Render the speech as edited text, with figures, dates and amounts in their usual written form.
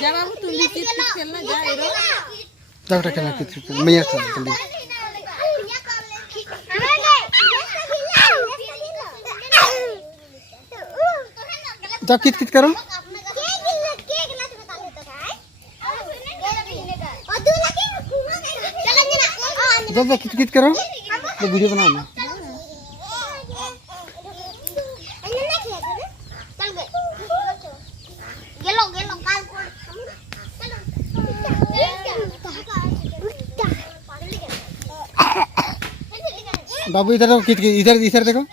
जा बाबू तुम भी कित खेलना जा रो जाओ खेलना कित मैं यहाँ खेल जल्दी जाओ कित करो जाओ कित करो तो वीडियो बनाओ ना बाबू इधर इधर इधर देखो